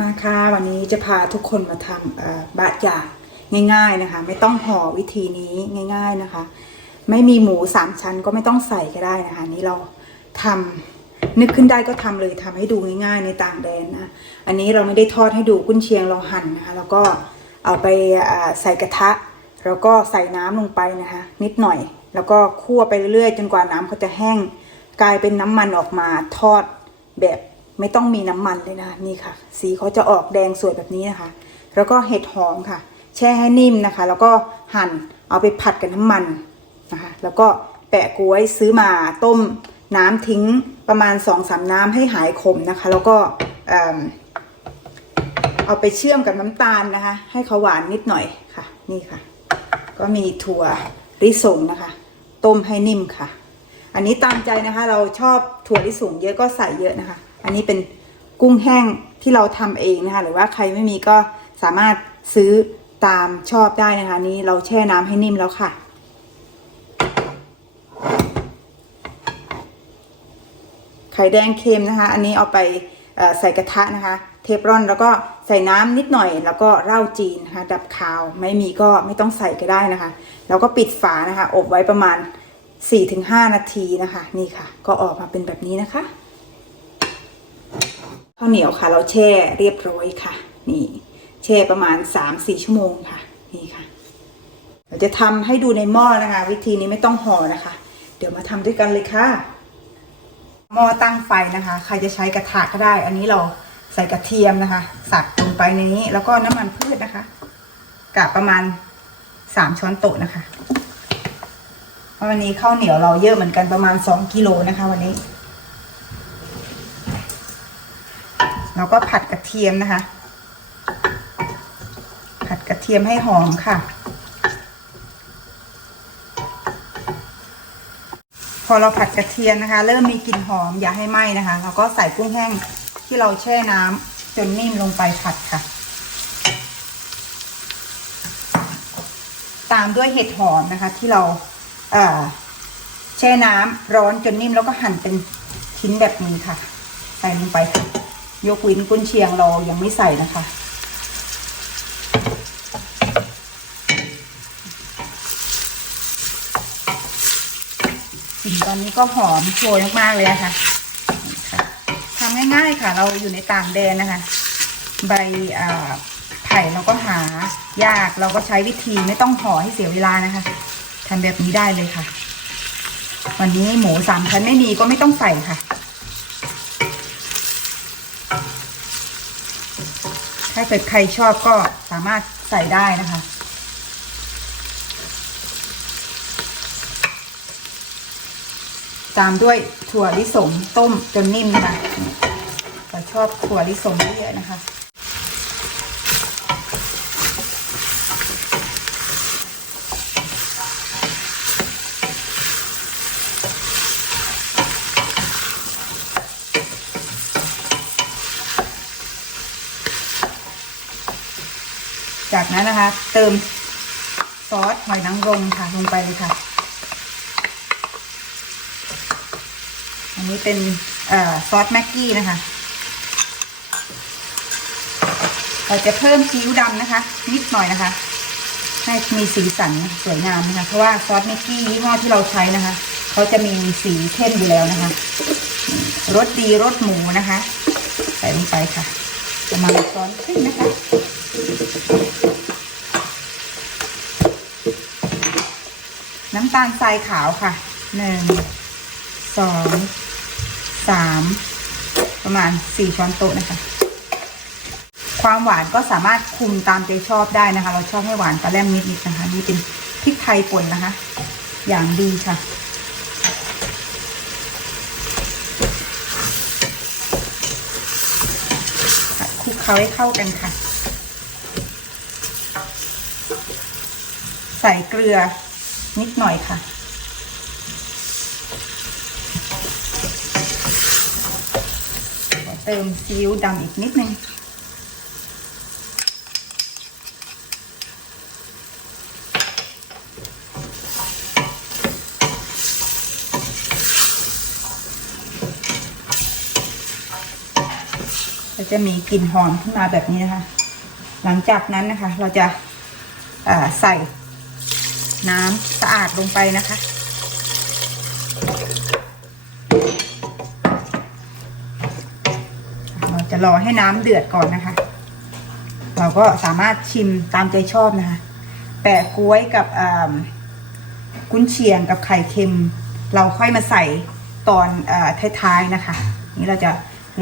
มาค่ะวันนี้จะพาทุกคนมาทำบะจ่างง่าย ๆนะคะ ไม่ต้องห่อวิธีนี้ง่าย ๆนะคะ ไม่มีหมูสามชั้นก็ไม่ต้องใส่ก็ได้นะคะนี่เราทำนึกขึ้นได้ก็ทำเลยทำให้ดูง่ายๆในต่างแดนนะอันนี้เราไม่ได้ทอดให้ดูกุ้นเชียงเราหั่นนะคะแล้วก็เอาไปใส่กระทะ แล้วก็ใส่น้ำลงไปนะคะ นิดหน่อย แล้วก็คั่วไปเรื่อยๆ จนกว่าน้ำเขาจะแห้งกลายเป็นน้ำมันออกมาทอดแบบ ไม่ต้องมีน้ำมันเลยนะคะนี่ค่ะ สีเขาจะออกแดงสวยแบบนี้นะคะ แล้วก็เห็ดหอมค่ะ แช่ให้นิ่มนะคะ แล้วก็หั่นเอาไปผัดกับน้ำมันนะคะ แล้วก็แปะกล้วยซื้อมาต้มน้ำทิ้งประมาณ2องสามน้ำให้หายขมนะคะ แล้วก็เอิ่มเอาไปเชื่อมกับน้ำตาลนะคะ ให้เขาหวานนิดหน่อยค่ะ นี่ค่ะ ก็มีถั่วลิสงนะคะ ต้มให้นิ่มค่ะ อันนี้ตามใจนะคะ เราชอบถั่วลิสงเยอะก็ใส่เยอะนะคะ อันนี้เป็นกุ้งแห้งที่เราทำเองนะคะ หรือว่าใครไม่มีก็สามารถซื้อตามชอบได้นะคะ นี้เราแช่น้ำให้นิ่มแล้วค่ะ ไข่แดงเค็มนะคะ อันนี้เอาไปใส่กระทะนะคะ เทฟรอนแล้วก็ใส่น้ำนิดหน่อย แล้วก็เหล้าจีนนะคะ ดับคาวไม่มีก็ไม่ต้องใส่ก็ได้นะคะ แล้วก็ปิดฝานะคะ อบไว้ประมาณ 4-5 นาทีนะคะ นี่ค่ะ ก็ออกมาเป็นแบบนี้นะคะ ข้าวเหนียวค่ะ เราแช่เรียบร้อยค่ะ นี่แช่ประมาณ 3-4 ชั่วโมงค่ะ นี่ค่ะ เราจะทำให้ดูในหม้อนะคะ วิธีนี้ไม่ต้องห่อนะคะ เดี๋ยวมาทำด้วยกันเลยค่ะ หม้อตั้งไฟนะคะ ใครจะใช้กระทะก็ได้ อันนี้เราใส่กระเทียมนะคะ สับลงไปในนี้ แล้วก็น้ำมันพืชนะคะกะประมาณสามช้อนโต๊ะนะคะเพราะวันนี้ข้าวเหนียวเราเยอะเหมือนกันประมาณสองกิโลนะคะ วันนี้ เราก็ผัดกระเทียมนะคะ ผัดกระเทียมให้หอมค่ะ พอเราผัดกระเทียมนะคะ เริ่มมีกลิ่นหอมอย่าให้ไหม้นะคะ เราก็ใส่กุ้งแห้งที่เราแช่น้ำจนนิ่มลงไปผัดค่ะ ตามด้วยเห็ดหอมนะคะที่เราเแช่น้ำร้อนจนนิ่มแล้วก็หั่นเป็นชิ้นแบบนี้ค่ะ ใส่ลงไปค่ะ ยกวินกุนเชียงเรายังไม่ใส่นะคะ กลิ่นตอนนี้ก็หอมโชยมากๆเลยนะคะ่ะทำง่ายๆค่ะ เราอยู่ในต่างแดนนะคะ ใบไผ่เราก็หายากเราก็ใช้วิธีไม่ต้องห่อให้เสียเวลานะคะทำแบบนี้ได้เลยค่ะ วันนี้หมูสามชั้นไม่มีก็ไม่ต้องใส่ค่ะ ถ้า เกิดใครชอบก็สามารถใส่ได้นะคะ ตามด้วยถั่วลิสงต้มจนนิ่มนะคะเราชอบถั่วลิสงเยอะนะคะ จากนั้นนะคะ เติมซอสหอยนางรมค่ะลงไปเลยค่ะ อันนี้เป็นอซอสแม็กกี้นะคะ เราจะเพิ่มซีอิ๊วดำนะคะ นิดหน่อยนะคะ ให้มีสีสันสวยงามนะคะ เพราะว่าซอสแม็กกี้ยี่ห้อที่เราใช้นะคะเขาจะมีสีเข้มอยู่แล้วนะคะรสดีรสหมูนะคะ ใส่ลงไปค่ะประมาณช้อนครึ่งนะคะ น้ำตาลทรายขาวค่ะหนึ่งสองสามประมาณสี่ช้อนโต๊ะนะคะ ความหวานก็สามารถคุมตามใจชอบได้นะคะ เราชอบให้หวานปลาแรมนิดๆนะคะนี่เป็นพริกไทยป่นนะคะ อย่างดีค่ะคลุกเคล้าให้เข้ากันค่ะ ใส่เกลือ นิดหน่อยค่ะ เติมซีอิ๊วดำอีกนิดนึงเราจะมีกลิ่นหอมขึ้นมาแบบนี้นะคะ หลังจากนั้นนะคะ เราจะาใส่ น้ำสะอาดลงไปนะคะ เราจะรอให้น้ำเดือดก่อนนะคะ เราก็สามารถชิมตามใจชอบนะคะ แปะกล้วยกับกุ้นเชียงกับไข่เค็ม เราค่อยมาใส่ตอนอท้ายๆนะคะ นี่เราจะ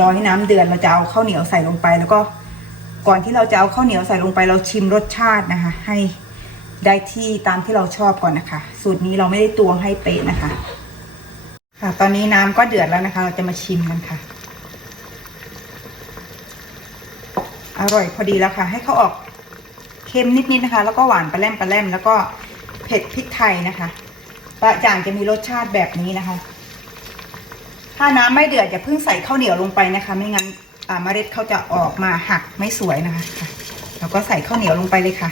รอให้น้ำเดือดเราจะเอาข้าวเหนียวใส่ลงไป แล้วก็ก่อนที่เราจะเอาข้าวเหนียวใส่ลงไปเราชิมรสชาตินะคะ ให้ ได้ที่ตามที่เราชอบก่อนนะคะ สูตรนี้เราไม่ได้ตวงให้เป๊ะนะคะ ค่ะ ตอนนี้น้ำก็เดือดแล้วนะคะ เราจะมาชิมกันค่ะ อร่อยพอดีแล้วค่ะ ให้เขาออกเค็มนิดๆนะคะ แล้วก็หวานปลาแรมปลาแรมแล้วก็เผ็ดพริกไทยนะคะปลาจ่างจะมีรสชาติแบบนี้นะคะ ถ้าน้ำไม่เดือดอย่าเพิ่งใส่ข้าวเหนียวลงไปนะคะ ไม่งั้นอ่าเมล็ดเขาจะออกมาหักไม่สวยนะคะ แล้วก็ใส่ข้าวเหนียวลงไปเลยค่ะ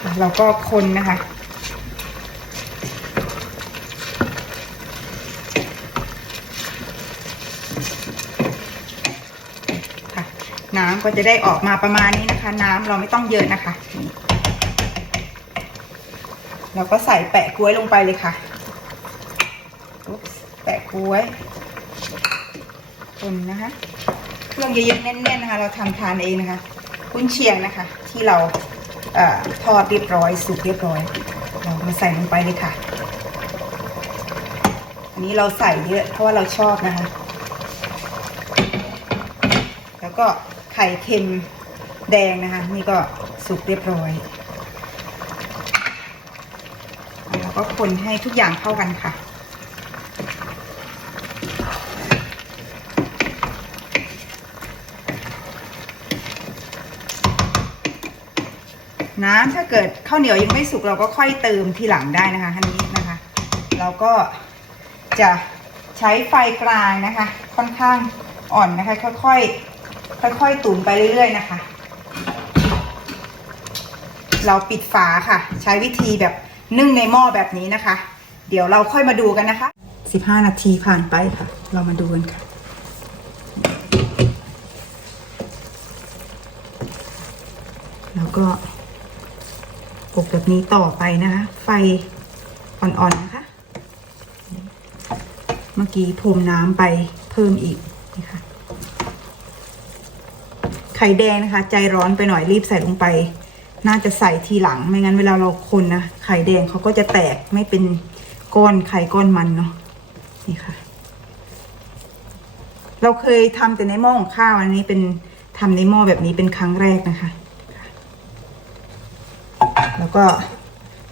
ค่ะ เราก็คนนะคะ น้ำก็จะได้ออกมาประมาณนี้นะคะ น้ำเราไม่ต้องเยอะนะคะ เราก็ใส่แปะกล้วยลงไปเลยค่ะแปะกล้วยคนนะคะ เครื่องเยอะๆแน่นๆนะคะ เราทำทานเองนะคะ กุนเชียงนะคะ ที่เรา อทอดเรียบร้อย สุกเรียบร้อย เรามาใส่ลงไปเลยค่ะ อันนี้เราใส่เยอะเพราะว่าเราชอบนะคะ แล้วก็ไข่เค็มแดงนะคะ นี่ก็สุกเรียบร้อย แล้วก็คนให้ทุกอย่างเข้ากันค่ะ น้ำถ้าเกิดข้าวเหนียวยังไม่สุกเราก็ค่อยเติมทีหลังได้นะคะอันนี้นะคะ เราก็จะใช้ไฟกลางนะคะ ค่อนข้างอ่อนนะคะ ค่อยๆค่อยๆตุ๋นไปเรื่อย ๆ นะคะ เราปิดฝาค่ะ ใช้วิธีแบบนึ่งในหม้อแบบนี้นะคะ เดี๋ยวเราค่อยมาดูกันนะคะ 15 นาทีผ่านไปค่ะ เรามาดูกันค่ะแล้วก็ อบแบบนี้ต่อไปนะคะ ไฟอ่อนๆนะคะ เมื่อกี้พรมน้ำไปเพิ่มอีกนี่ค่ะไข่แดงนะคะ ใจร้อนไปหน่อยรีบใส่ลงไป น่าจะใส่ทีหลังไม่งั้นเวลาเราคนนะไข่แดงเขาก็จะแตกไม่เป็นก้อนไข่ก้อนมันเนาะนี่ค่ะ เราเคยทำแต่ในหม้อของข้าวอันนี้เป็นทำในหม้อแบบนี้เป็นครั้งแรกนะคะ ก็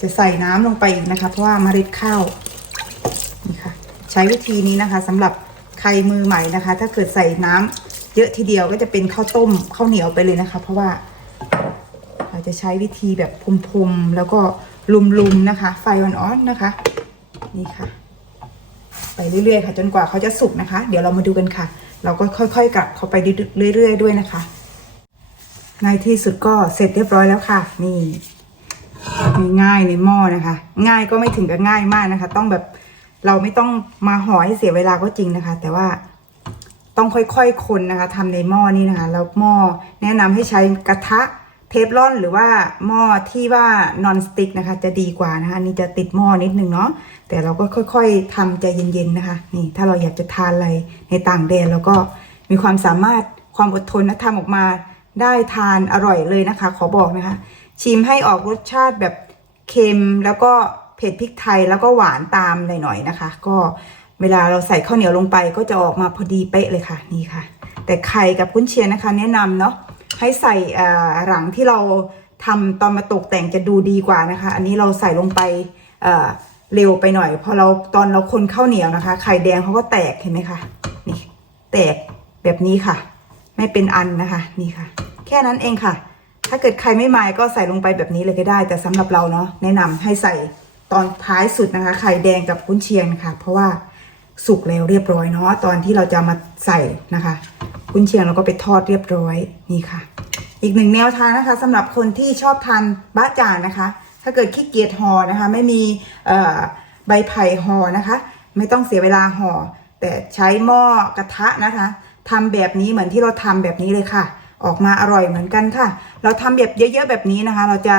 จะใส่น้ำลงไปอีกนะคะ เพราะว่าเมล็ดข้าวนี่ค่ะ ใช้วิธีนี้นะคะสำหรับใครมือใหม่นะคะ ถ้าเกิดใส่น้ำเยอะทีเดียวก็จะเป็นข้าวต้มข้าวเหนียวไปเลยนะคะ เพราะว่าเราจะใช้วิธีแบบพรมๆแล้วก็ลุมๆนะคะ ไฟอ่อนๆนะคะ นี่ค่ะ ไปเรื่อยๆค่ะ จนกว่าเขาจะสุกนะคะ เดี๋ยวเรามาดูกันค่ะ เราก็ค่อยๆกลับเขาไปเรื่อยๆด้วยนะคะ ในที่สุดก็เสร็จเรียบร้อยแล้วค่ะ นี่ ง่ายๆในหม้อนะคะ ง่ายก็ไม่ถึงกับง่ายมากนะคะ ต้องแบบเราไม่ต้องมาห่อให้เสียเวลาก็จริงนะคะ แต่ว่าต้องค่อยๆคนนะคะทำในหม้อนี้นะคะแล้วหม้อแนะนำให้ใช้กระทะเทฟลอนหรือว่าหม้อที่ว่านอนสติ๊กนะคะ จะดีกว่านะคะนี่จะติดหม้อนิดนึงเนาะแต่เราก็ค่อยๆทำใจเย็นๆนะคะ นี่ ถ้าเราอยากจะทานอะไรในต่างแดนแล้วก็มีความสามารถความอดทนนะทำออกมาได้ทานอร่อยเลยนะคะ ขอบอกนะคะ ชิมให้ออกรสชาติแบบ เค็มแล้วก็เผ็ดพริกไทยแล้วก็หวานตามหน่อยๆนะคะ ก็เวลาเราใส่ข้าวเหนียวลงไปก็จะออกมาพอดีเป๊ะเลยค่ะนี่ค่ะ แต่ไข่กับกุนเชียงนะคะ แนะนำเนาะให้ใส่หลังที่เราทำตอนมาตกแต่งจะดูดีกว่านะคะ อันนี้เราใส่ลงไปเเร็วไปหน่อยพอเราตอนเราคนข้าวเหนียวนะคะ ไข่แดงเขาก็แตกเห็นไหมคะนี่แตกแบบนี้ค่ะ ไม่เป็นอันนะคะ นี่ค่ะ แค่นั้นเองค่ะ ถ้าเกิดใครไม่มายก็ใส่ลงไปแบบนี้เลยก็ได้ แต่สำหรับเราเนาะแนะนำให้ใส่ตอนท้ายสุดนะคะ ไข่แดงกับกุนเชียงนะคะเพราะว่าสุกแล้วเรียบร้อยเนาะตอนที่เราจะมาใส่นะคะกุนเชียงเราก็ไปทอดเรียบร้อยนี่ค่ะ อีกหนึ่งแนวทางนะคะสำหรับคนที่ชอบทานบะจ่างนะคะ ถ้าเกิดขี้เกียจห่อนะคะ ไม่มีใบไผ่ห่อนะคะ ไม่ต้องเสียเวลาห่อแต่ใช้หม้อกระทะนะคะทำแบบนี้เหมือนที่เราทำแบบนี้เลยค่ะ ออกมาอร่อยเหมือนกันค่ะ เราทำแบบเยอะๆแบบนี้นะคะ เราจะ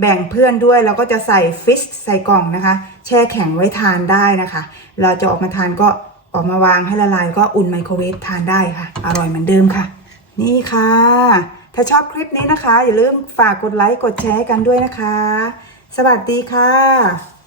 แบ่งเพื่อนด้วยแล้วก็จะใส่ฟิชใส่กล่องนะคะ แช่แข็งไว้ทานได้นะคะ เราจะออกมาทานก็ออกมาวางให้ละลายก็อุ่นไมโครเวฟทานได้ค่ะ อร่อยเหมือนเดิมค่ะ นี่ค่ะ ถ้าชอบคลิปนี้นะคะ อย่าลืมฝากกดไลค์กดแชร์กันด้วยนะคะ สวัสดีค่ะ